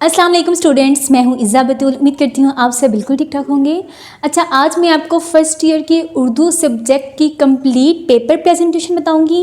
अस्सलाम वालेकुम स्टूडेंट्स, मैं हूं इज़्ज़ा बतूल। उम्मीद करती हूं आप सब बिल्कुल ठीक ठाक होंगे। अच्छा, आज मैं आपको फर्स्ट ईयर की उर्दू सब्जेक्ट की कंप्लीट पेपर प्रेजेंटेशन बताऊंगी।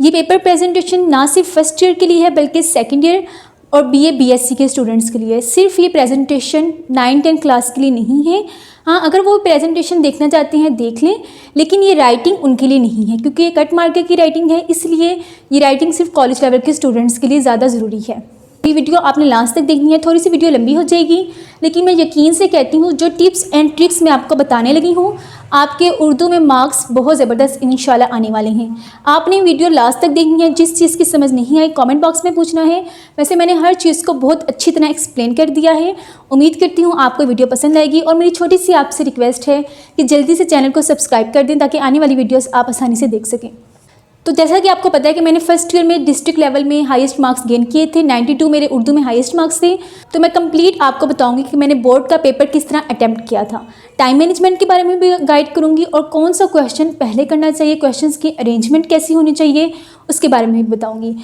ये पेपर प्रेजेंटेशन ना सिर्फ फर्स्ट ईयर के लिए है बल्कि सेकंड ईयर और बीए बीएससी के स्टूडेंट्स के लिए। सिर्फ ये प्रेजेंटेशन 9-10 क्लास के लिए नहीं है। हाँ, अगर वो प्रेजेंटेशन देखना चाहते हैं देख लें, लेकिन ये राइटिंग उनके लिए नहीं है क्योंकि ये कट मार्कर की राइटिंग है, इसलिए ये राइटिंग सिर्फ कॉलेज लेवल के स्टूडेंट्स के लिए ज़्यादा ज़रूरी है। ये वीडियो आपने लास्ट तक देखनी है। थोड़ी सी वीडियो लंबी हो जाएगी, लेकिन मैं यकीन से कहती हूँ जो टिप्स एंड ट्रिक्स मैं आपको बताने लगी हूँ, आपके उर्दू में मार्क्स बहुत ज़बरदस्त इंशाल्लाह आने वाले हैं। आपने वीडियो लास्ट तक देखनी है। जिस चीज़ की समझ नहीं आई कमेंट बॉक्स में पूछना है। वैसे मैंने हर चीज़ को बहुत अच्छी तरह एक्सप्लेन कर दिया है। उम्मीद करती हूँ आपको वीडियो पसंद आएगी और मेरी छोटी सी आपसे रिक्वेस्ट है कि जल्दी से चैनल को सब्सक्राइब कर दें ताकि आने वाली वीडियोज़ आप आसानी से देख सकें। तो जैसा कि आपको पता है कि मैंने फर्स्ट ईयर में डिस्ट्रिक्ट लेवल में हाईएस्ट मार्क्स गेन किए थे। 92 मेरे उर्दू में हाईएस्ट मार्क्स थे। तो मैं कंप्लीट आपको बताऊंगी कि मैंने बोर्ड का पेपर किस तरह अटेम्प्ट किया था। टाइम मैनेजमेंट के बारे में भी गाइड करूंगी और कौन सा क्वेश्चन पहले करना चाहिए, क्वेश्चंस की अरेंजमेंट कैसी होनी चाहिए, उसके बारे में भी बताऊँगी।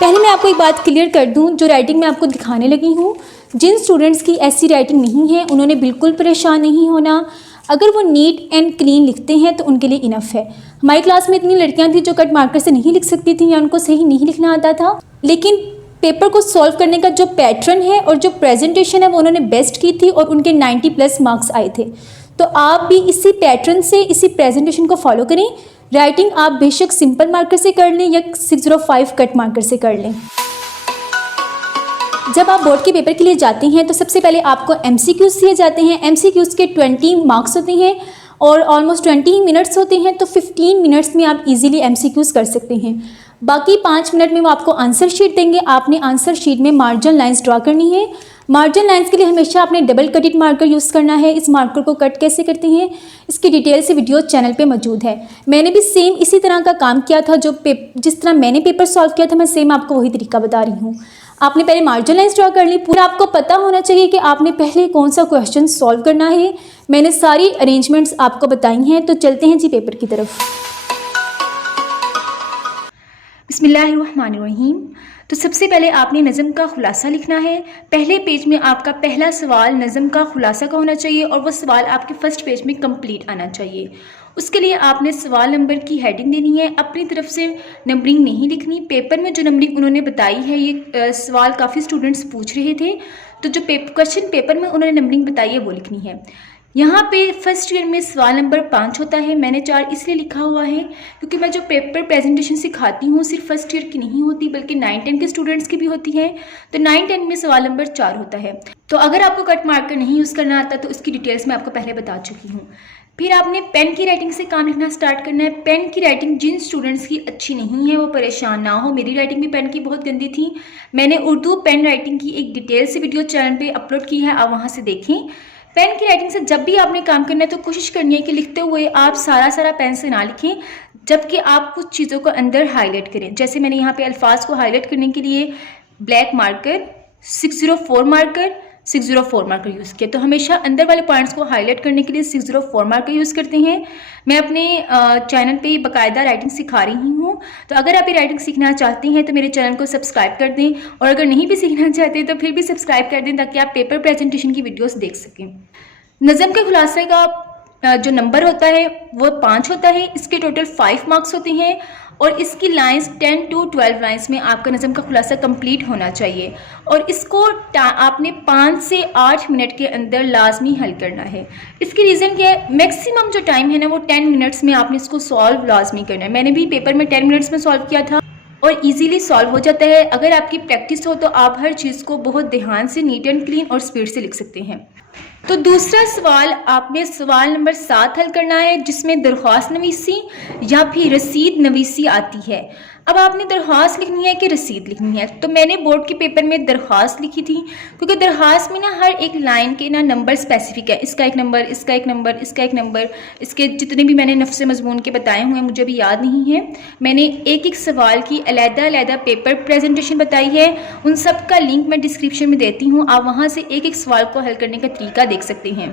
पहले मैं आपको एक बात क्लियर कर दूँ, जो राइटिंग मैं आपको दिखाने लगी हूँ, जिन स्टूडेंट्स की ऐसी राइटिंग नहीं है उन्होंने बिल्कुल परेशान नहीं होना। अगर वो नीट एंड क्लीन लिखते हैं तो उनके लिए इनफ है। हमारी क्लास में इतनी लड़कियां थी जो कट मार्कर से नहीं लिख सकती थी या उनको सही नहीं लिखना आता था, लेकिन पेपर को सॉल्व करने का जो पैटर्न है और जो प्रेजेंटेशन है वो उन्होंने बेस्ट की थी और उनके 90+ मार्क्स आए थे। तो आप भी इसी पैटर्न से इसी प्रेजेंटेशन को फॉलो करें। राइटिंग आप बेशक सिंपल मार्कर से कर लें या 605 कट मार्कर से कर लें। जब आप बोर्ड के पेपर के लिए जाते हैं तो सबसे पहले आपको MCQs दिए जाते हैं। MCQs के 20 मार्क्स होते हैं और ऑलमोस्ट 20 मिनट्स होते हैं। तो 15 मिनट्स में आप इजीली MCQs कर सकते हैं। बाकी 5 मिनट में वो आपको आंसर शीट देंगे। आपने आंसर शीट में मार्जिन लाइंस ड्रा करनी है। मार्जिन लाइंस के लिए हमेशा आपने डबल कटेड मार्कर यूज़ करना है। इस मार्कर को कट कैसे करते हैं इसकी डिटेल से वीडियो चैनल पे मौजूद है। मैंने भी सेम इसी तरह का काम किया था। जिस तरह मैंने पेपर सॉल्व किया था मैं सेम आपको वही तरीका बता रही हूँ। आपने पहले मार्जिन लाइंस ड्रा कर ली। पूरा आपको पता होना चाहिए कि आपने पहले कौन सा क्वेश्चन सॉल्व करना है। मैंने सारी अरेंजमेंट्स आपको बताई हैं। तो चलते हैं जी पेपर की तरफ। बिस्मिल्लाहिर्रहमानिर्रहीम। तो सबसे पहले आपने नज़म का खुलासा लिखना है। पहले पेज में आपका पहला सवाल नज़म का खुलासा का होना चाहिए और वो सवाल आपके फर्स्ट पेज में कंप्लीट आना चाहिए। उसके लिए आपने सवाल नंबर की हेडिंग देनी है। अपनी तरफ से नंबरिंग नहीं लिखनी। पेपर में जो नंबरिंग उन्होंने बताई है, ये सवाल काफ़ी स्टूडेंट्स पूछ रहे थे, तो जो क्वेश्चन पेपर में उन्होंने नंबरिंग बताई है वो लिखनी है। यहाँ पे फर्स्ट ईयर में सवाल नंबर 5 होता है। मैंने 4 इसलिए लिखा हुआ है क्योंकि मैं जो पेपर प्रेजेंटेशन सिखाती हूँ सिर्फ फर्स्ट ईयर की नहीं होती बल्कि 9-10 के स्टूडेंट्स की भी होती है। तो 9-10 में सवाल नंबर 4 होता है। तो अगर आपको कट मार्कर नहीं यूज़ करना आता तो उसकी डिटेल्स मैं आपको पहले बता चुकी हूँ। फिर आपने पेन की राइटिंग से काम लिखना स्टार्ट करना है। पेन की राइटिंग जिन स्टूडेंट्स की अच्छी नहीं है वो परेशान ना हो। मेरी राइटिंग भी पेन की बहुत गंदी थी। मैंने उर्दू पेन राइटिंग की एक डिटेल से वीडियो चैनल पे अपलोड की है, आप वहाँ से देखें। पेन की राइटिंग से जब भी आपने काम करना है तो कोशिश करनी है कि लिखते हुए आप सारा पेन से ना लिखें, जबकि आप कुछ चीज़ों को अंदर हाईलाइट करें। जैसे मैंने यहाँ पे अल्फाज को हाईलाइट करने के लिए ब्लैक मार्कर 604 मार्कर यूज़ किया। तो हमेशा अंदर वाले पॉइंट्स को हाईलाइट करने के लिए 604 मार्कर यूज़ करते हैं। मैं अपने चैनल पे बाकायदा राइटिंग सिखा रही हूँ। तो अगर आप ये राइटिंग सीखना चाहते हैं तो मेरे चैनल को सब्सक्राइब कर दें, और अगर नहीं भी सीखना चाहते तो फिर भी सब्सक्राइब कर दें ताकि आप पेपर प्रेजेंटेशन की वीडियोस देख सकें। नज़म के खुलासे का जो नंबर होता है वो 5 होता है। इसके टोटल 5 मार्क्स होते हैं और इसकी लाइंस 10 to 12 लाइंस में आपका नज़म का खुलासा कंप्लीट होना चाहिए और इसको आपने 5 से 8 मिनट के अंदर लाजमी हल करना है। इसकी रीज़न क्या है, मैक्सिमम जो टाइम है ना वो 10 मिनट्स में आपने इसको सॉल्व लाजमी करना है। मैंने भी पेपर में 10 मिनट्स में सॉल्व किया था और इजीली सॉल्व हो जाता है। अगर आपकी प्रैक्टिस हो तो आप हर चीज़ को बहुत ध्यान से नीट एंड क्लीन और स्पीड से लिख सकते हैं। तो दूसरा सवाल आपने सवाल नंबर 7 हल करना है, जिसमें दरख्वास्त नवीसी या फिर रसीद नवीसी आती है। अब आपने दरख्वास्त लिखनी है कि रसीद लिखनी है। तो मैंने बोर्ड के पेपर में दरख्वास्त लिखी थी क्योंकि दरख्वास्त में ना हर एक लाइन के ना नंबर स्पेसिफिक है। इसका एक नंबर, इसका एक नंबर, इसका एक नंबर, इसके जितने भी मैंने नफ्स मजमून के बताए हुए हैं मुझे भी याद नहीं है। मैंने एक सवाल की अलग-अलग पेपर प्रेजेंटेशन बताई है। उन सब का लिंक मैं डिस्क्रिप्शन में देती हूँ, आप वहाँ से एक सवाल को हल करने का तरीका देख सकते हैं।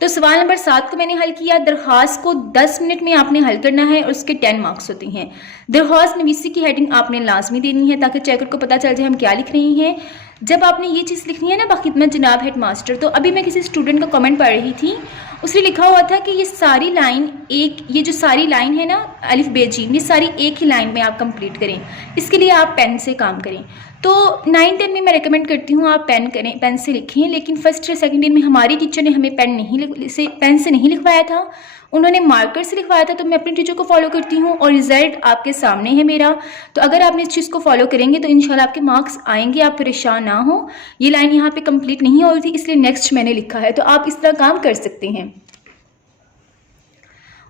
तो सवाल नंबर 7 को मैंने हल किया। दरख्वास्त को 10 मिनट में आपने हल करना है और उसके 10 मार्क्स होते हैं। दरख्वास्त नवीसी की हेडिंग आपने लाजमी देनी है ताकि चेकर को पता चल जाए हम क्या लिख रही हैं। जब आपने ये चीज़ लिखनी है ना, बाखिदमत जनाब हेड मास्टर, तो अभी मैं किसी स्टूडेंट का कमेंट पढ़ रही थी, उसने लिखा हुआ था कि ये सारी लाइन ये जो सारी लाइन है ना, अलिफ बे जीम, ये सारी एक ही लाइन में आप कंप्लीट करें। इसके लिए आप पेन से काम करें। तो 9-10 में मैं रेकमेंड करती हूँ आप पेन करें, पेन से लिखें। लेकिन फर्स्ट या सेकंड ईयर में हमारी टीचर ने हमें पेन से नहीं लिखवाया था, उन्होंने मार्कर से लिखवाया था। तो मैं अपनी टीचर को फॉलो करती हूँ और रिजल्ट आपके सामने है मेरा। तो अगर आप इस चीज़ को फॉलो करेंगे तो इंशाल्लाह आपके मार्क्स आएंगे, आप परेशान ना हो। ये लाइन यहाँ पे कंप्लीट नहीं हो रही थी, इसलिए नेक्स्ट मैंने लिखा है। तो आप इस तरह काम कर सकते हैं।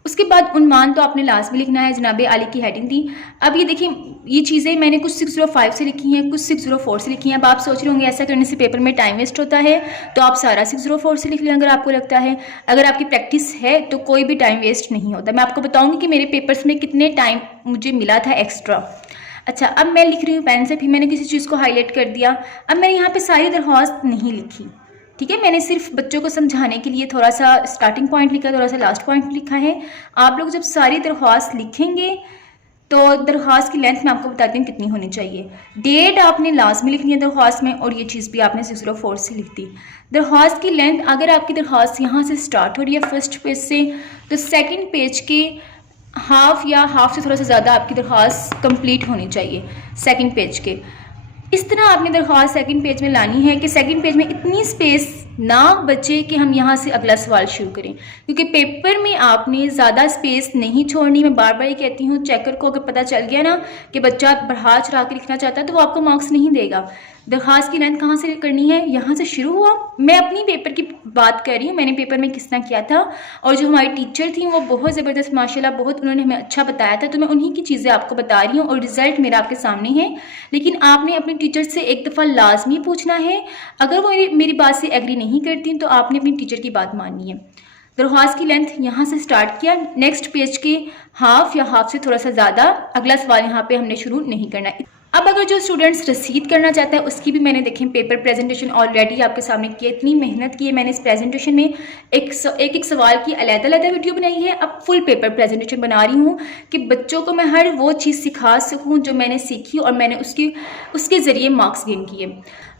उसके बाद उन्वान तो आपने लास्ट में लिखना है, जनाब आली की हेडिंग दी। अब ये देखिए, ये चीज़ें मैंने कुछ 605 से लिखी हैं, कुछ 604 से लिखी हैं। अब आप सोच रहे होंगे ऐसा करने से पेपर में टाइम वेस्ट होता है, तो आप सारा 604 से लिख लें अगर आपको लगता है। अगर आपकी प्रैक्टिस है तो कोई भी टाइम वेस्ट नहीं होता। मैं आपको बताऊँगी कि मेरे पेपर्स में कितने टाइम मुझे मिला था एक्स्ट्रा। अच्छा, अब मैं लिख रही हूँ पेन से, फिर मैंने किसी चीज़ को हाईलाइट कर दिया। अब मैंने यहाँ पे सारी दरख्वास्त नहीं लिखी, ठीक है, मैंने सिर्फ बच्चों को समझाने के लिए थोड़ा सा स्टार्टिंग पॉइंट लिखा, थोड़ा सा लास्ट पॉइंट लिखा है। आप लोग जब सारी दरख्वास्त लिखेंगे तो दरख्वास्त की लेंथ में आपको बताती हूँ कितनी होनी चाहिए। डेट आपने लास्ट में लिखनी है दरख्वास्त में, और ये चीज़ भी आपने 604 से लिख दी। दरख्वास्त की लेंथ, अगर आपकी दरख्वास्त यहाँ से स्टार्ट हो रही है फर्स्ट पेज से, तो सेकेंड पेज के हाफ या हाफ से थोड़ा सा ज़्यादा आपकी दरख्वास्त कंप्लीट होनी चाहिए सेकेंड पेज के। इस तरह आपने दरख्वास्त सेकंड पेज में लानी है कि सेकंड पेज में इतनी स्पेस ना बचे कि हम यहाँ से अगला सवाल शुरू करें, क्योंकि पेपर में आपने ज़्यादा स्पेस नहीं छोड़नी। मैं बार बार ये कहती हूँ, चेकर को अगर पता चल गया ना कि बच्चा बढ़ा चढ़ा के लिखना चाहता है तो वो आपको मार्क्स नहीं देगा। दरख्वास्त की लेंथ कहाँ से करनी है, यहाँ से शुरू हुआ। मैं अपनी पेपर की बात कर रही हूँ, मैंने पेपर में किस तरह किया था, और जो हमारी टीचर थी वो बहुत ज़बरदस्त माशाल्लाह, बहुत उन्होंने हमें अच्छा बताया था। तो मैं उन्हीं की चीज़ें आपको बता रही हूँ और रिजल्ट मेरा आपके सामने है। लेकिन आपने अपनी टीचर से एक दफ़ा लाजमी पूछना है। अगर वो मेरी बात से एग्री नहीं करती तो आपने अपनी टीचर की बात माननी है। दरख्वास्त की लेंथ यहाँ से स्टार्ट किया, नेक्स्ट पेज के हाफ या हाफ से थोड़ा सा ज़्यादा, अगला सवाल यहाँ पे हमने शुरू नहीं करना। अब अगर जो स्टूडेंट्स रसीद करना चाहता है उसकी भी मैंने देखें पेपर प्रेजेंटेशन ऑलरेडी आपके सामने की है। इतनी मेहनत की है मैंने इस प्रेजेंटेशन में, एक सवाल की अलग-अलग वीडियो बनाई है। अब फुल पेपर प्रेजेंटेशन बना रही हूँ कि बच्चों को मैं हर वो चीज़ सिखा सकूँ जो मैंने सीखी और मैंने उसके ज़रिए मार्क्स गेन किए।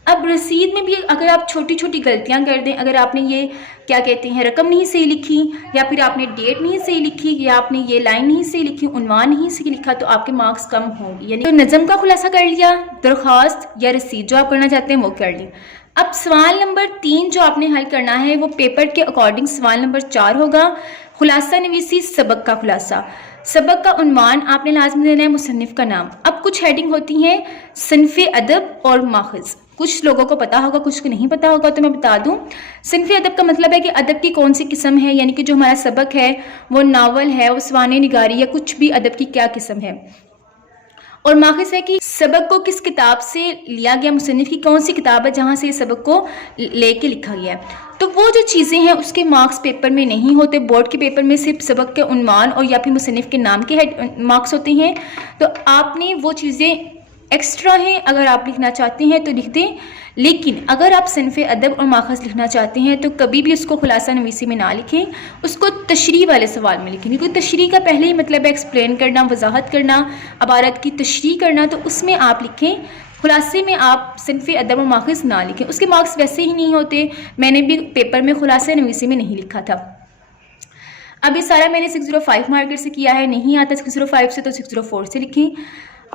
अब रसीद में भी अगर आप छोटी छोटी गलतियां कर दें, अगर आपने ये क्या कहते हैं रकम नहीं सही लिखी, या फिर आपने डेट नहीं सही लिखी, या आपने ये लाइन नहीं सही लिखी, उन्वान नहीं सही लिखा, तो आपके मार्क्स कम होंगे। यानी तो नज़म का खुलासा कर लिया, दरख्वास्त या रसीद जो आप करना चाहते हैं वो कर ली। अब सवाल नंबर 3 जो आपने हल करना है वो पेपर के अकॉर्डिंग सवाल नंबर 4 होगा। खुलासा नवीसी सबक का खुलासा। सबक का उन्वान आपने लाजमी देना है मुसन्निफ का नाम। अब कुछ हेडिंग होती हैं सनफ़े अदब और माखज़, कुछ लोगों को पता होगा, कुछ को नहीं पता होगा, तो मैं बता दूं। सिनफ़े अदब का मतलब है कि अदब की कौन सी किस्म है, यानी कि जो हमारा सबक है वो नावल है, वो सवाने निगारी या कुछ भी अदब की क्या किस्म है। और माखज़ है कि सबक को किस किताब से लिया गया, मुसन्निफ की कौन सी किताब है जहाँ से इस सबक को लेके लिखा गया है। तो वो जो चीज़ें हैं उसके मार्क्स पेपर में नहीं होते। बोर्ड के पेपर में सिर्फ सबक के उन्वान और या फिर मुसन्निफ के नाम के मार्क्स होते हैं। तो आपने वो चीज़ें एक्स्ट्रा हैं, अगर आप लिखना चाहते हैं तो लिख दें। लेकिन अगर आप सिनफ़े अदब और माखज़ लिखना चाहते हैं तो कभी भी उसको खुलासा नवीसी में ना लिखें, उसको तशरीह वाले सवाल में लिखें। क्योंकि तशरीह का पहले ही मतलब है एक्सप्लेन करना, वजाहत करना, अबारत की तशरीह करना, तो उसमें आप लिखें। खुलासे में आप सिनफ़े अदब और माखज़ ना लिखें, उसके मार्क्स वैसे ही नहीं होते। मैंने भी पेपर में खुलासा नवीसी में नहीं लिखा था। अब ये सारा मैंने 605 मार्कर से किया है, नहीं आता 605 से तो 604 से लिखें।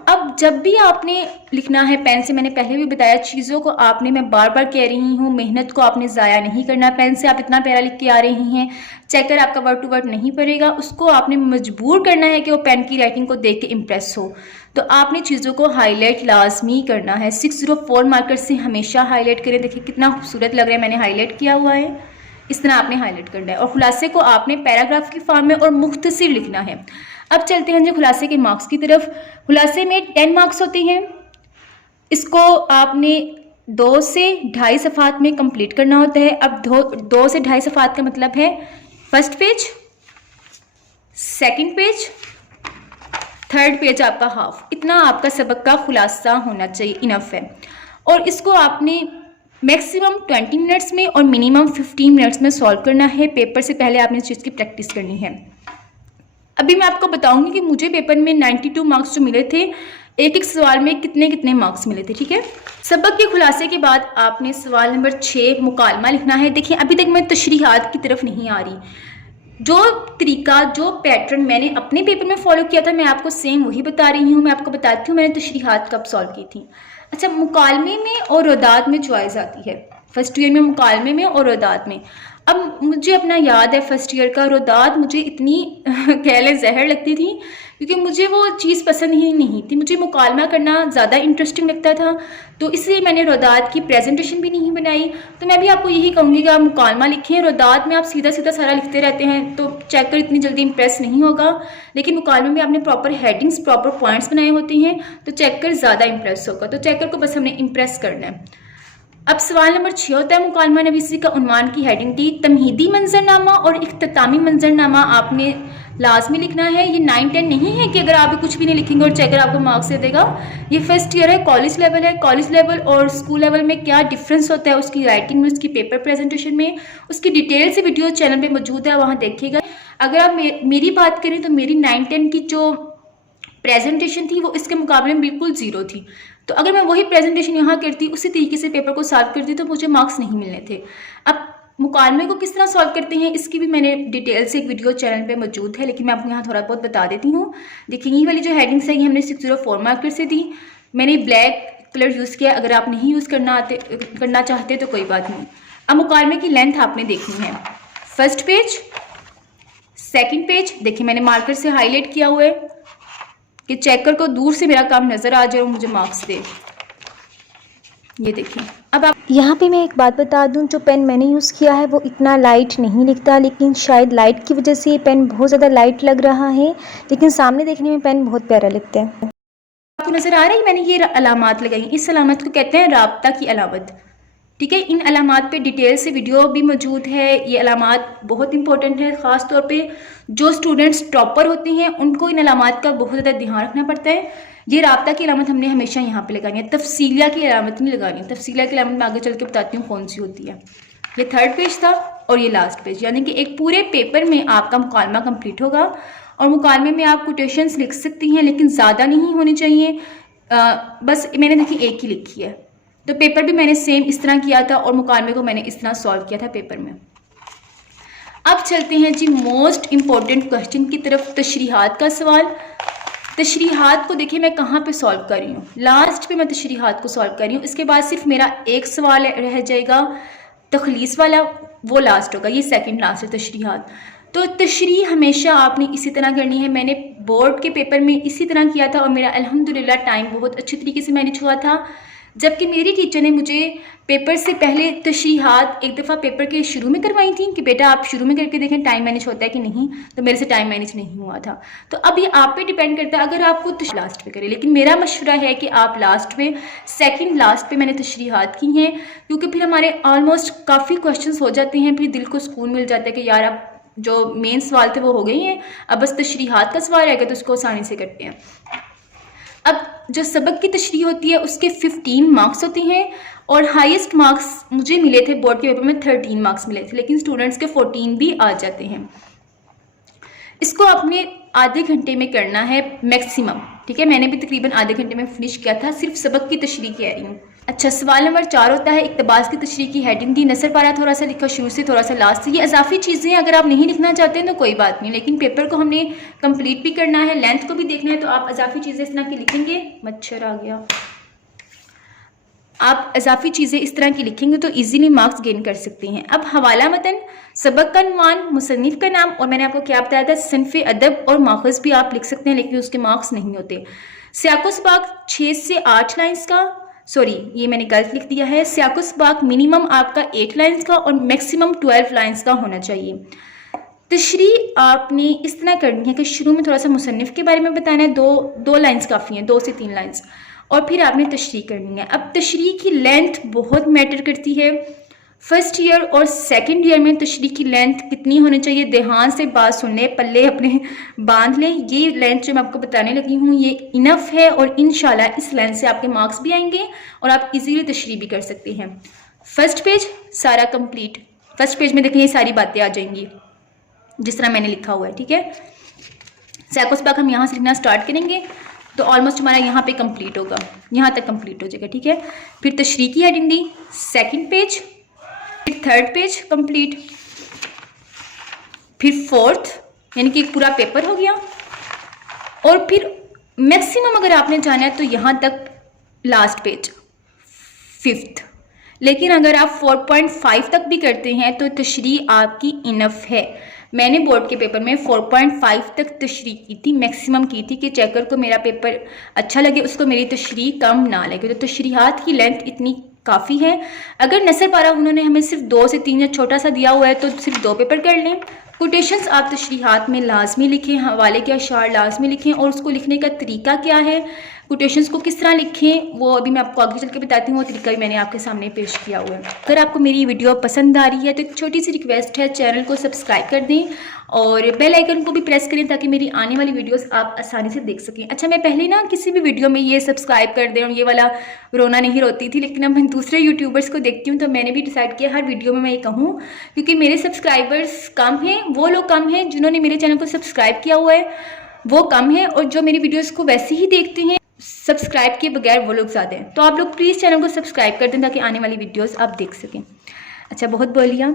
अब जब भी आपने लिखना है पेन से, मैंने पहले भी बताया, चीज़ों को आपने, मैं बार बार कह रही हूँ, मेहनत को आपने ज़ाया नहीं करना। पेन से आप इतना प्यारा लिख के आ रही हैं, चेकर आपका वर्ड टू वर्ड नहीं पड़ेगा, उसको आपने मजबूर करना है कि वो पेन की राइटिंग को देख के इम्प्रेस हो। तो आपने चीज़ों को हाईलाइट लाजमी करना है। 604 मार्कर से हमेशा हाईलाइट करें। देखिए कितना खूबसूरत लग रहा है, मैंने हाईलाइट किया हुआ है, इस तरह आपने हाईलाइट करना है। और खुलासे को आपने पैराग्राफ की फॉर्म में और मुख्तसर लिखना है। अब चलते हैं जो खुलासे के मार्क्स की तरफ। खुलासे में 10 मार्क्स होते हैं, इसको आपने 2 से 2.5 सफ़ात में कंप्लीट करना होता है। अब 2 से 2.5 सफ़ात का मतलब है first page, second page, third page आपका हाफ। इतना आपका सबक का खुलासा होना चाहिए, इनफ है। और इसको आपने मैक्सिमम 20 मिनट्स में और मिनिमम 15 मिनट्स में सॉल्व करना है। पेपर से पहले आपने इस चीज़ की प्रैक्टिस करनी है। अभी मैं आपको बताऊंगी कि मुझे पेपर में 92 मार्क्स जो मिले थे, एक एक सवाल में कितने कितने मार्क्स मिले थे। ठीक है, सबक के खुलासे के बाद आपने सवाल नंबर 6 मुकालमा लिखना है। देखिए अभी तक मैं तशरीहात की तरफ नहीं आ रही, जो तरीका जो पैटर्न मैंने अपने पेपर में फॉलो किया था मैं आपको सेम वही बता रही हूँ। मैं आपको बताती हूँ मैंने तशरीहात कब सॉल्व की थी। अच्छा, मुकालमे में और रोदात में चॉइस आती है फर्स्ट ईयर में, मुकालमे में और रोदात में। अब मुझे अपना याद है फर्स्ट ईयर का रोदात मुझे इतनी कह लें जहर लगती थी, क्योंकि मुझे वो चीज़ पसंद ही नहीं थी। मुझे मुकालमा करना ज़्यादा इंटरेस्टिंग लगता था, तो इसलिए मैंने रोदात की प्रेजेंटेशन भी नहीं बनाई। तो मैं भी आपको यही कहूँगी कि आप मुकालमा लिखें। रोदात में आप सीधा सीधा सारा लिखते रहते हैं तो चेकर इतनी जल्दी इंप्रेस नहीं होगा, लेकिन मुकालमे में आपने प्रॉपर हेडिंग्स प्रॉपर पॉइंट्स बनाए होते हैं तो चेकर ज़्यादा इंप्रेस होगा। तो चेकर को बस हमने इंप्रेस करना है। अब सवाल नंबर 6 होता है मुकालमा नवीसी का। उन्वान की हेडिंग दी तमहीदी मंजरनामा और इख्तितामी मंजरनामा आपने लाजमी लिखना है। ये 9-10 नहीं है कि अगर आप कुछ भी नहीं लिखेंगे और चेकर आपको मार्क्स दे देगा। ये फर्स्ट ईयर है, कॉलेज लेवल है। कॉलेज लेवल और स्कूल लेवल में क्या डिफरेंस होता है उसकी राइटिंग में, उसकी पेपर प्रेजेंटेशन में, उसकी डिटेल से वीडियो चैनल पे मौजूद है, वहाँ देखिएगा। अगर आप मेरी बात करें तो मेरी 9-10 की जो प्रेजेंटेशन थी वो इसके मुकाबले में बिल्कुल ज़ीरो थी। तो अगर मैं वही प्रेजेंटेशन यहाँ करती, उसी तरीके से पेपर को सॉल्व करती, तो मुझे मार्क्स नहीं मिलने थे। अब मुकालमे को किस तरह सॉल्व करते हैं इसकी भी मैंने डिटेल से एक वीडियो चैनल पे मौजूद है, लेकिन मैं आपको यहाँ थोड़ा बहुत बता देती हूँ। देखिए ये वाली जो हेडिंग्स है ये हमने 604 मार्कर से दी। मैंने ब्लैक कलर यूज़ किया, अगर आप नहीं यूज़ करना चाहते तो कोई बात नहीं। अब मुकालमे की लेंथ आपने देखनी है। फर्स्ट पेज, सेकेंड पेज, देखिए मैंने मार्कर से हाईलाइट किया हुआ है कि चेकर को दूर से मेरा काम नजर आ जाए और मुझे मार्क्स दे। ये देखिए। अब आप यहाँ पे मैं एक बात बता दूँ, जो पेन मैंने यूज़ किया है वो इतना लाइट नहीं लिखता, लेकिन शायद लाइट की वजह से ये पेन बहुत ज़्यादा लाइट लग रहा है, लेकिन सामने देखने में पेन बहुत प्यारा लगता है। आपको नजर आ रही है मैंने ये अलामात लगाई, इस अलामत को कहते हैं राब्ता की अलामत। ठीक है, इन अलामात पे डिटेल से वीडियो भी मौजूद है। ये अलामात बहुत इंपॉर्टेंट है, ख़ास तौर पे जो स्टूडेंट्स टॉपर होते हैं उनको इन अलामात का बहुत ज़्यादा ध्यान रखना पड़ता है। ये राब्ता की अलामत हमने हमेशा यहाँ पे लगानी है, तफसीलिया की अलामत नहीं लगानी। तफसीलिया की अलामत मैं आगे चल के बताती हूँ कौन सी होती है। ये थर्ड पेज था और ये लास्ट पेज, यानी कि एक पूरे पेपर में आपका मुकालमा कंप्लीट होगा। और मुकालमे में आप कोटेशंस लिख सकती हैं, लेकिन ज़्यादा नहीं होनी चाहिए। बस मैंने देखिए एक ही लिखी है। तो पेपर भी मैंने सेम इस तरह किया था और मुकालमे को मैंने इस तरह सॉल्व किया था पेपर में। अब चलते हैं जी मोस्ट इम्पॉर्टेंट क्वेश्चन की तरफ, तशरीहात का सवाल। तशरीहात को देखिए मैं कहाँ पे सॉल्व कर रही हूँ, लास्ट पे मैं तशरीहात को सॉल्व कर रही हूँ। इसके बाद सिर्फ मेरा एक सवाल रह जाएगा तखलीस वाला, वो लास्ट होगा। ये सेकंड लास्ट है तशरीहात। तो तशरीह हमेशा आपने इसी तरह करनी है। मैंने बोर्ड के पेपर में इसी तरह किया था और मेरा अल्हम्दुलिल्लाह टाइम बहुत अच्छी तरीके से मैनेज हुआ था। जबकि मेरी टीचर ने मुझे पेपर से पहले तशरीहात एक दफ़ा पेपर के शुरू में करवाई थी कि बेटा आप शुरू में करके देखें टाइम मैनेज होता है कि नहीं, तो मेरे से टाइम मैनेज नहीं हुआ था। तो अब ये आप पे डिपेंड करता है, अगर आपको लास्ट पे करें, लेकिन मेरा मशवरा है कि आप लास्ट में, सेकंड लास्ट पे मैंने तशरीहात की हैं, क्योंकि फिर हमारे ऑलमोस्ट काफ़ी क्वेश्चंस हो जाते हैं, फिर दिल को सुकून मिल जाता है कि यार अब जो मेन सवाल थे वो हो गई हैं, अब बस तशरीहात का सवाल रहेगा तो उसको आसानी से करते हैं। अब जो सबक की तशरीह होती है उसके 15 मार्क्स होते हैं और हाईएस्ट मार्क्स मुझे मिले थे बोर्ड के पेपर में 13 मार्क्स मिले थे, लेकिन स्टूडेंट्स के 14 भी आ जाते हैं। इसको आपने आधे घंटे में करना है मैक्सिमम। ठीक है, मैंने भी तकरीबन आधे घंटे में फिनिश किया था, सिर्फ सबक की तशरीह कह रही हूँ। अच्छा, सवाल नंबर 4 होता है इक़्तिबास की तशरीह की हेडिंग दी, नसर पारा थोड़ा सा लिखा शुरू से थोड़ा सा लास्ट से। ये इजाफी चीज़ें अगर आप नहीं लिखना चाहते हैं तो कोई बात नहीं, लेकिन पेपर को हमने कंप्लीट भी करना है, लेंथ को भी देखना है, तो आप इजाफी चीज़ें इस तरह की लिखेंगे। मच्छर आ गया। आप इजाफी चीज़ें इस तरह की लिखेंगे तो इजीली मार्क्स गेन कर सकते हैं। अब हवाला मतन, सबक का उन्वान, मुसन्निफ का नाम, और मैंने आपको क्या बताया था सिन्फ़े अदब और माखज़ भी आप लिख सकते हैं, लेकिन उसके मार्क्स नहीं होते। सियाक़-ओ-सबाक़ 6 से 8 लाइन्स का, सॉरी ये मैंने गलत लिख दिया है। सियाक़-ओ-सबाक़ मिनिमम आपका 8 लाइन्स का और मैक्सिमम 12 लाइन्स का होना चाहिए। तशरीह आपने इस तरह करनी है कि शुरू में थोड़ा सा मुसन्निफ के बारे में बताना है, दो लाइन्स काफ़ी हैं, 2 से 3 लाइन्स, और फिर आपने तशरीह करनी है। अब तशरीह की लेंथ बहुत मैटर करती है। फर्स्ट ईयर और सेकंड ईयर में तशरीह की लेंथ कितनी होनी चाहिए, ध्यान से बात सुनने, पल्ले अपने बांध लें। ये लेंथ जो मैं आपको बताने लगी हूँ ये इनफ है और इंशाल्लाह इस लेंथ से आपके मार्क्स भी आएंगे और आप इजीली तशरीह भी कर सकते हैं। फर्स्ट पेज सारा कंप्लीट। फर्स्ट पेज में देखें ये सारी बातें आ जाएंगी जिस तरह मैंने लिखा हुआ है, ठीक है। सैकोस पाक हम यहाँ से लिखना स्टार्ट करेंगे तो ऑलमोस्ट हमारा यहाँ पे कंप्लीट होगा, यहाँ तक कंप्लीट हो जाएगा, ठीक है। फिर तशरीह की हेडिंग दी, सेकंड पेज, फिर थर्ड पेज कंप्लीट, फिर फोर्थ यानी कि पूरा पेपर हो गया, और फिर मैक्सिमम अगर आपने जाना है तो यहाँ तक लास्ट पेज फिफ्थ। लेकिन अगर आप 4.5 तक भी करते हैं तो तशरीह आपकी इनफ है। मैंने बोर्ड के पेपर में 4.5 तक तशरीह की थी, मैक्सिमम की थी कि चेकर को मेरा पेपर अच्छा लगे, उसको मेरी तशरीह कम ना लगे। तो तशरीहात की लेंथ इतनी काफ़ी है। अगर नसर पारा उन्होंने हमें सिर्फ 2 से 3 या छोटा सा दिया हुआ है तो सिर्फ 2 पेपर कर लें। कोटेशंस आप तशरीहात में लाजमी लिखें, हवाले के अशार लाजमी लिखें, और उसको लिखने का तरीका क्या है, कोटेशंस को किस तरह लिखें, वो अभी मैं आपको आगे चल के बताती हूँ। वो तरीका भी मैंने आपके सामने पेश किया हुआ है। अगर आपको मेरी वीडियो पसंद आ रही है तो एक छोटी सी रिक्वेस्ट है, चैनल को सब्सक्राइब कर दें और बेल आइकन को भी प्रेस करें ताकि मेरी आने वाली वीडियोस आप आसानी से देख सकें। अच्छा, मैं पहले ना किसी भी वीडियो में ये सब्सक्राइब कर दें और ये वाला रोना नहीं रोती थी, लेकिन अब मैं दूसरे यूट्यूबर्स को देखती हूँ तो मैंने भी डिसाइड किया हर वीडियो में मैं ये कहूँ, क्योंकि मेरे सब्सक्राइबर्स कम हैं, वो लोग कम हैं जिन्होंने मेरे चैनल को सब्सक्राइब किया हुआ है वो कम है, और जो मेरी वीडियोज़ को वैसे ही देखते हैं सब्सक्राइब किए बगैर वो लोग ज़्यादा हैं। तो आप लोग प्लीज़ चैनल को सब्सक्राइब कर दें ताकि आने वाली वीडियोस आप देख सकें। अच्छा, बहुत बोल लिया।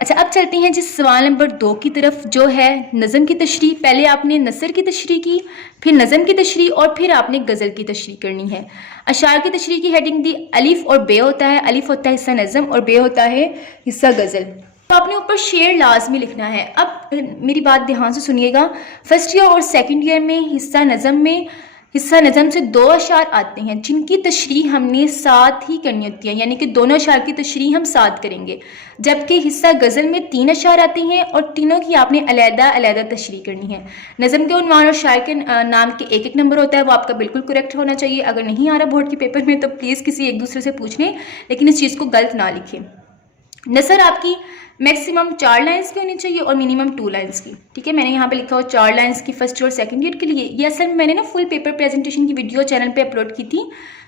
अच्छा, अब चलते हैं जिस सवाल नंबर 2 की तरफ, जो है नज़म की तशरीह। पहले आपने नसर की तशरीह की, फिर नज़म की तशरीह, और फिर आपने गज़ल की तशरीह करनी है। अशार की तशरीह की हेडिंग दी, अलिफ और बे होता है। अलिफ होता है हिस्सा नज़म और बे होता है हिस्सा गज़ल। तो आपने ऊपर शेर लाजमी लिखना है। अब मेरी बात ध्यान से सुनिएगा, फर्स्ट ईयर और सेकेंड ईयर में हिस्सा नज़म से 2 अशार आते हैं जिनकी तशरीह हमने साथ ही करनी होती है, यानी कि दोनों अशार की तशरीह हम साथ करेंगे। जबकि हिस्सा गज़ल में 3 अशार आते हैं और तीनों की आपने अलग-अलग तशरीह करनी है। नज़म के उन्वान और शायर के नाम के 1-1 नंबर होता है, वो आपका बिल्कुल करेक्ट होना चाहिए। अगर नहीं आ रहा बोर्ड के पेपर में तो प्लीज़ किसी एक दूसरे से पूछ लें, लेकिन इस चीज़ को गलत ना लिखें। नसर आपकी मैक्सिमम 4 लाइंस की होनी चाहिए और मिनिमम 2 लाइंस की, ठीक है। मैंने यहाँ पे लिखा हो 4 लाइंस की फर्स्ट और सेकंड ईयर के लिए। ये असल में मैंने ना फुल पेपर प्रेजेंटेशन की वीडियो चैनल पे अपलोड की थी,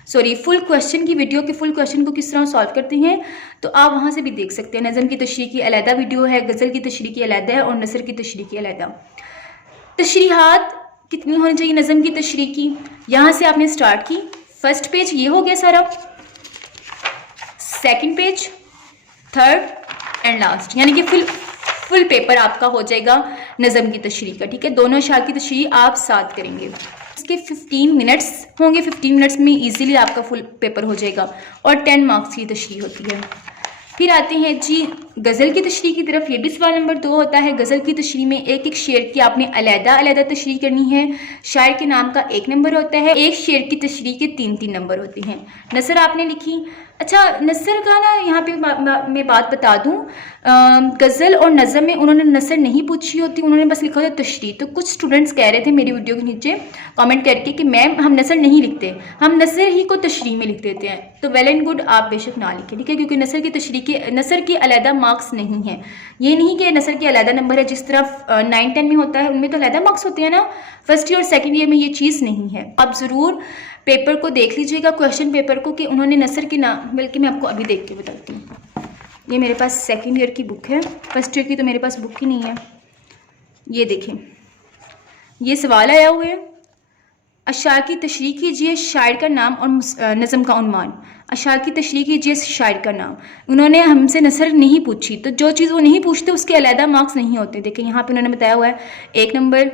सॉरी फुल क्वेश्चन की वीडियो के फुल क्वेश्चन को किस तरह सॉल्व करते हैं, तो आप वहाँ से भी देख सकते हैं। नज़म की तशरीह की अलहदा वीडियो है, गज़ल की तशरीह की अलहदा है और नसर की तशरीह की अलहदा। तशरीहात कितनी होनी चाहिए नज़म की तशरीह की, यहाँ से आपने स्टार्ट की। फर्स्ट पेज ये हो गया सारा, second page, third and last, यानी कि फुल पेपर आपका हो जाएगा नज़म की तशरीह का, ठीक है। दोनों अशार की तशरीह आप साथ करेंगे। इसके 15 मिनट्स होंगे, 15 मिनट्स में इजीली आपका फुल पेपर हो जाएगा और 10 मार्क्स की तशरीह होती है। फिर आते हैं जी गज़ल की तशरीह की तरफ। ये भी सवाल नंबर 2 होता है। गज़ल की तशरीह में 1-1 शेर की आपने अलग-अलग तशरीह करनी है। शायर के नाम का 1 नंबर होता है, एक शेर की तशरीह के 3-3 नंबर होते हैं। नसर आपने लिखी। अच्छा, नसर का ना यहाँ पे मैं बात बता दूँ, गज़ल और नज़म में उन्होंने नसर नहीं पूछी होती, उन्होंने बस लिखा होता तशरीह। तो कुछ स्टूडेंट्स कह रहे थे मेरी वीडियो के नीचे कमेंट करके कि मैम हम नसर नहीं लिखते, हम नसर ही को तशरीह में लिख देते हैं। तो वेल एंड गुड, आप बेशक ना लिखें, ठीक है, क्योंकि नसर की तशरीह के नसर की अलहदा मार्क्स नहीं है। ये नहीं कि नसर की अलहदा नंबर है जिस तरह 9-10 में होता है, उनमें तो अलहदा मार्क्स होते हैं ना। फर्स्ट ईयर और सेकेंड ईयर में ये चीज़ नहीं है। आप ज़रूर पेपर को देख लीजिएगा, क्वेश्चन पेपर को, कि उन्होंने नसर के नाम, बल्कि मैं आपको अभी देख के बताती हूँ। ये मेरे पास सेकेंड ईयर की बुक है, फर्स्ट ईयर की तो मेरे पास बुक ही नहीं है। ये देखें, ये सवाल आया हुआ है, अशार की तशरीह कीजिए, शायर का नाम और नज़म का उन्वान। अशार की तशरीह कीजिए, शायर का नाम। उन्होंने हमसे नसर नहीं पूछी, तो जो चीज़ वो नहीं पूछते उसके अलहदा मार्क्स नहीं होते। देखें यहाँ पे उन्होंने बताया हुआ है 1 नंबर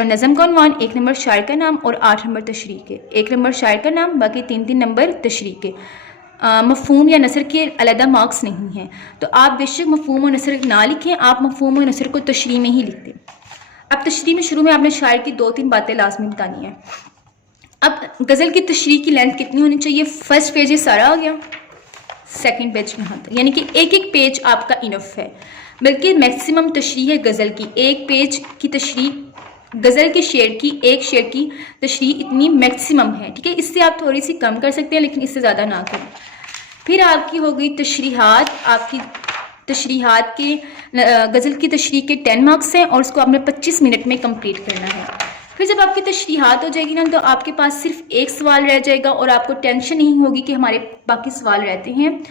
नज़म का उन्वान, 1 नंबर शायर का नाम और 8 नंबर तशरीह के। 1 नंबर शायर का नाम, बाकी 3-3 नंबर तशरीह के। मफ़हूम या नसर के अलहदा मार्क्स नहीं हैं, तो आप बेशक मफ़हूम और नसर ना लिखें, आप मफ़हूम और नसर को तशरीह में ही लिख दें। अब तशरीह में शुरू में आपने शायर की 2-3 बातें लाजमी बतानी है। अब गज़ल की तशरीह की लेंथ कितनी होनी चाहिए? फर्स्ट पेज ये सारा आ गया, सेकंड पेज में हाथ, यानी कि 1-1 पेज आपका इनफ है। बल्कि मैक्सिमम तशरीह है गज़ल की, 1 पेज की तशरीह गज़ल के शेर की, 1 शेर की तशरीह इतनी मैक्सिमम है, ठीक है। इससे आप थोड़ी सी कम कर सकते हैं, लेकिन इससे ज़्यादा ना करें। फिर आपकी हो गई तशरीहात। आपकी तशरीहात के गज़ल की तशरीह के 10 मार्क्स हैं और उसको आपने 25 मिनट में कंप्लीट करना है। फिर जब आपकी तशरीहात हो जाएगी ना, तो आपके पास सिर्फ 1 सवाल रह जाएगा और आपको टेंशन नहीं होगी कि हमारे बाकी सवाल रहते हैं।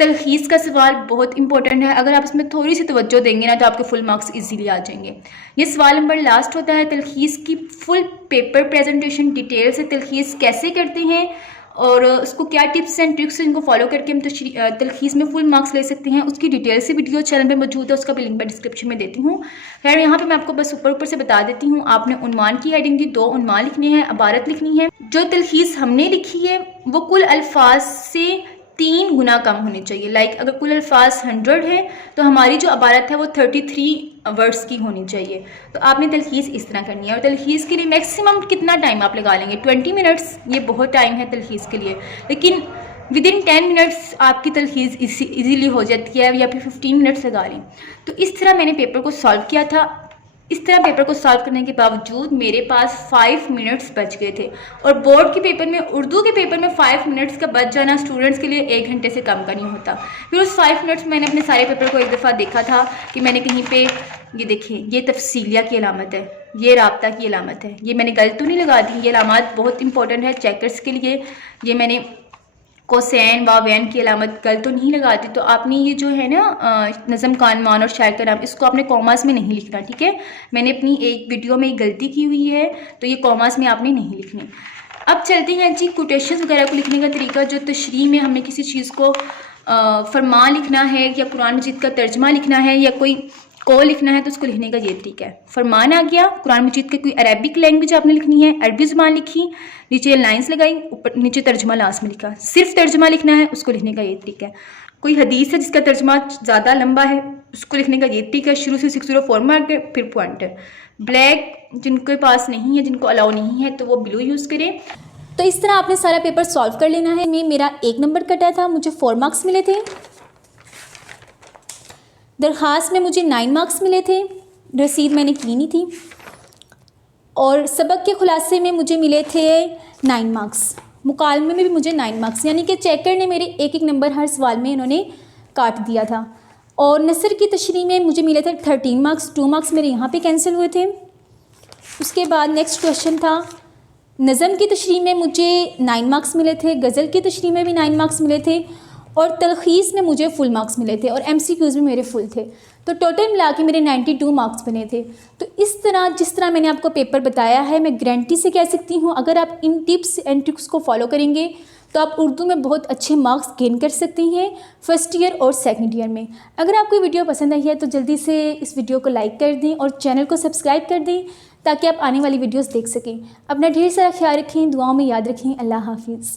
तलखीस का सवाल बहुत इंपॉर्टेंट है, अगर आप इसमें थोड़ी सी तवज्जो देंगे ना तो आपके फुल मार्क्स इजीली आ जाएंगे। ये सवाल नंबर लास्ट होता है, तलखीस की फुल पेपर प्रेजेंटेशन डिटेल से तलखीस कैसे करते हैं और उसको क्या टिप्स एंड ट्रिक्स इनको फॉलो करके हम तलखीस में फुल मार्क्स ले सकते हैं, उसकी डिटेल से वीडियो चैनल पे मौजूद है, उसका भी लिंक मैं डिस्क्रिप्शन में देती हूँ। खैर यहाँ पे मैं आपको बस ऊपर से बता देती हूँ, आपने उन्वान की हेडिंग दी, 2 उन्वान लिखने हैं, इबारत लिखनी है। जो तलखीस हमने लिखी है वो कुल अल्फाज से 3 गुना कम होनी चाहिए। लाइक अगर कुल अल्फाज 100 है तो हमारी जो इबारत है वो 33 वर्ड्स की होनी चाहिए। तो आपने तलखीस इस तरह करनी है और तलखीस के लिए मैक्सिमम कितना टाइम आप लगा लेंगे? 20 मिनट्स। ये बहुत टाइम है तलखीस के लिए, लेकिन विदिन 10 मिनट्स आपकी तलखीस इजीली हो जाती है, या फिर 15 मिनट्स लगा लें। तो इस तरह मैंने पेपर को सॉल्व किया था। इस तरह पेपर को सॉल्व करने के बावजूद मेरे पास 5 मिनट्स बच गए थे, और बोर्ड के पेपर में, उर्दू के पेपर में 5 मिनट्स का बच जाना स्टूडेंट्स के लिए 1 घंटे से कम का नहीं होता। फिर उस 5 मिनट्स मैंने अपने सारे पेपर को एक दफ़ा देखा था कि मैंने कहीं पे, ये देखिए, ये तफसीलिया की अलामत है, ये राब्ता की अलामत है, ये मैंने गलत तो नहीं लगा दी, ये अलामत बहुत इंपॉर्टेंट है चेकर्स के लिए। ये मैंने कोसैन वावैन की अलामत गलत तो नहीं लगाती। तो आपने ये जो है ना नज़म कानमान और शायर का नाम, इसको आपने कॉमास में नहीं लिखना, ठीक है। मैंने अपनी एक वीडियो में एक गलती की हुई है, तो ये कॉमास में आपने नहीं लिखने। अब चलते हैं जी कोटेशंस वगैरह को लिखने का तरीका। जो तशरीह में हमें किसी चीज़ को फरमान लिखना है या कुरान मजीद का तर्जमा लिखना है या कोई को लिखना है तो उसको लिखने का ये तरीका है। फरमान आ गया, कुरान मजीद के कोई अरबिक लैंग्वेज आपने लिखनी है, अरबी ज़ुबान लिखी, नीचे लाइंस लगाई, ऊपर नीचे तर्जमा लास्ट में लिखा। सिर्फ तर्जमा लिखना है, उसको लिखने का ये तरीका है। कोई हदीस है जिसका तर्जमा ज़्यादा लंबा है, उसको लिखने का ये तरीका है, शुरू से 604 मार्क है, फिर पॉइंटर। ब्लैक जिनके पास नहीं है, जिनको अलाउ नहीं है, तो वो ब्लू यूज़ करें। तो इस तरह आपने सारा पेपर सॉल्व कर लेना है। मेरा 1 नंबर कटा था, मुझे 4 मार्क्स मिले थे। दरख्वास्त में मुझे 9 मार्क्स मिले थे, रसीद मैंने की नहीं थी। और सबक के खुलासे में मुझे मिले थे 9 मार्क्स, मुकालमे में भी मुझे 9 मार्क्स, यानी कि चेकर ने मेरे एक नंबर हर सवाल में इन्होंने काट दिया था। और नसर की तशरीह में मुझे मिले थे 13 मार्क्स, 2 मार्क्स मेरे यहाँ पे कैंसिल हुए थे। उसके बाद नेक्स्ट क्वेश्चन था, नज़म की तशरीह में मुझे 9 मार्क्स मिले थे, गज़ल की तशरीह में भी 9 मार्क्स मिले थे, और तलखीस में मुझे फुल मार्क्स मिले थे, और MCQs में मेरे फुल थे। तो टोटल मिला के मेरे 92 मार्क्स बने थे। तो इस तरह जिस तरह मैंने आपको पेपर बताया है, मैं गारंटी से कह सकती हूँ अगर आप इन टिप्स एंड ट्रिक्स को फॉलो करेंगे तो आप उर्दू में बहुत अच्छे मार्क्स गेन कर सकती हैं फर्स्ट ईयर और सेकंड ईयर में। अगर आपको वीडियो पसंद आई है तो जल्दी से इस वीडियो को लाइक कर दें और चैनल को सब्सक्राइब कर दें ताकि आप आने वाली वीडियोस देख सकें। अपना ढेर सारा ख्याल रखें, दुआओं में याद रखें। अल्लाह हाफिज़।